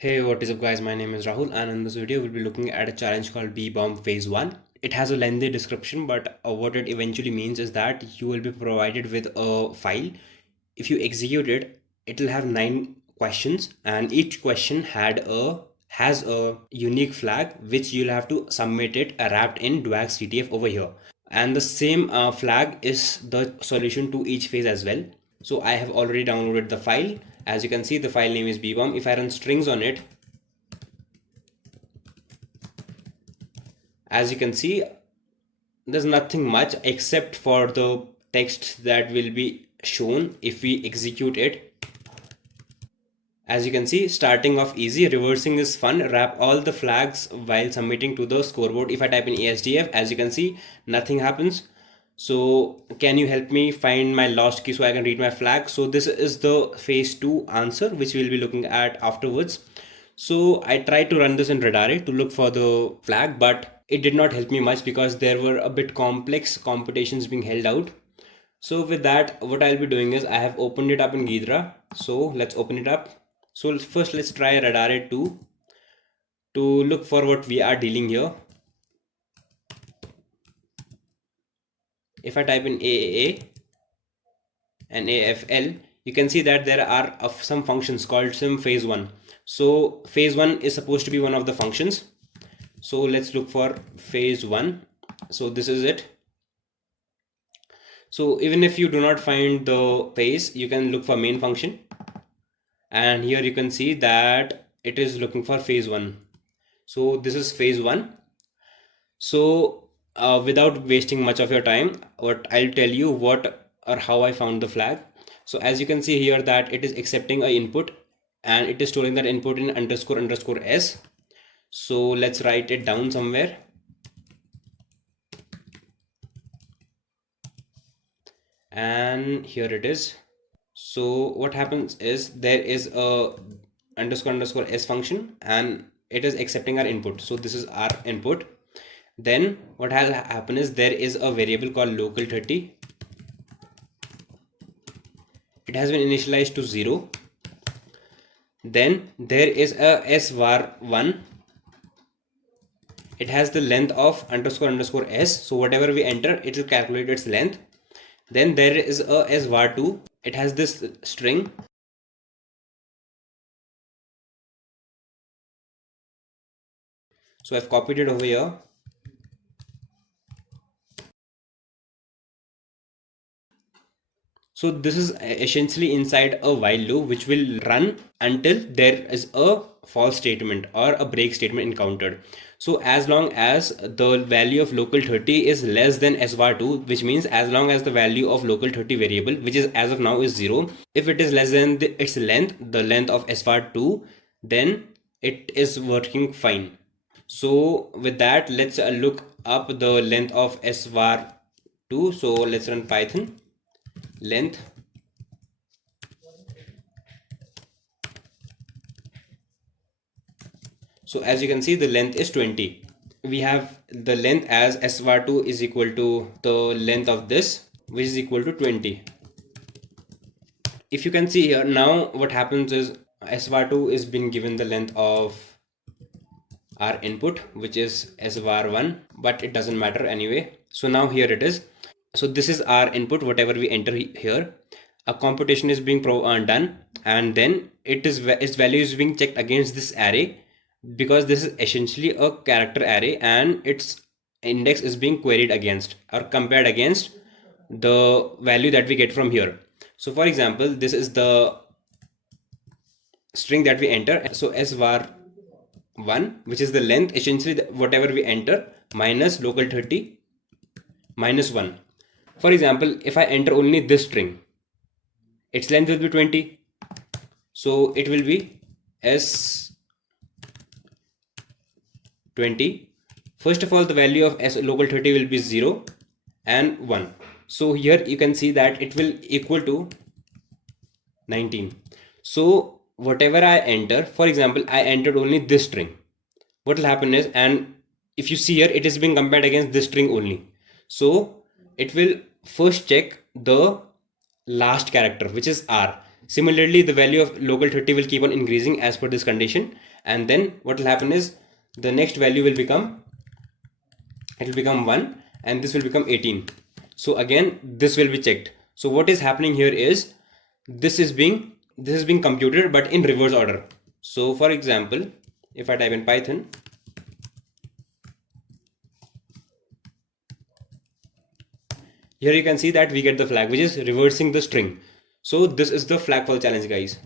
Hey, what is up guys? My name is Rahul and in this video we'll be looking at a challenge called BBomb phase 1. It has a lengthy description, but what it eventually means is that you will be provided with a file. If you execute it, it will have 9 questions and each question has a unique flag which you'll have to submit it wrapped in DawgCTF over here. And the same flag is the solution to each phase as well. So I have already downloaded the file. As you can see, the file name is BBomb. If I run strings on it, as you can see, there's nothing much except for the text that will be shown if we execute it. As you can see, starting off easy, reversing is fun, wrap all the flags while submitting to the scoreboard. If I type in ASDF, as you can see, nothing happens. So can you help me find my lost key so I can read my flag? So this is the phase 2 answer which we'll be looking at afterwards. So I tried to run this in Radare to look for the flag, but it did not help me much because there were a bit complex computations being held out. So with that, what I'll be doing is I have opened it up in Ghidra. So let's open it up. So first let's try Radare 2 to look for what we are dealing here. If I type in AAA and AFL, you can see that there are some functions called sim phase 1. So phase 1 is supposed to be one of the functions. So let's look for phase 1. So this is it. So even if you do not find the phase, you can look for main function. And here you can see that it is looking for phase 1. So this is phase 1. So without wasting much of your time, what I'll tell you what or how I found the flag. So as you can see here that it is accepting a input and it is storing that input in __ s. So let's write it down somewhere. And here it is. So what happens is there is a __ s function and it is accepting our input. So this is our input. Then what will happen is there is a variable called local30. It has been initialized to 0. Then there is a svar1. It has the length of __ s. So whatever we enter, it will calculate its length. Then there is a svar2. It has this string. So I've copied it over here. So this is essentially inside a while loop which will run until there is a false statement or a break statement encountered. So as long as the value of local30 is less than svar2, which means as long as the value of local30 variable, which is as of now is 0, if it is less than its length, the length of svar2, then it is working fine. So with that, let's look up the length of svar2. So let's run Python length. So as you can see, the length is 20. We have the length as svar2 is equal to the length of this, which is equal to 20. If you can see here, now what happens is svar2 is being given the length of our input, which is svar1, but it doesn't matter anyway. So now here it is. So this is our input, whatever we enter here. A computation is being done, and then its value is being checked against this array, because this is essentially a character array and its index is being queried against or compared against the value that we get from here. So for example, this is the string that we enter. So svar1, which is the length, essentially whatever we enter, minus local30 minus 1. For example, if I enter only this string, its length will be 20. So it will be s20. First of all, the value of local30 will be 0 and 1. So here you can see that it will equal to 19. So whatever I enter, for example, I entered only this string. What will happen is, and if you see here, it is being compared against this string only. So it will first check the last character, which is R. Similarly, the value of local 30 will keep on increasing as per this condition, and then what will happen is the next value will become, it will become 1, and this will become 18. So again this will be checked. So what is happening here is this is being computed but in reverse order. So for example, if I type in Python, here you can see that we get the flag which is reversing the string. So this is the flag fall challenge, guys.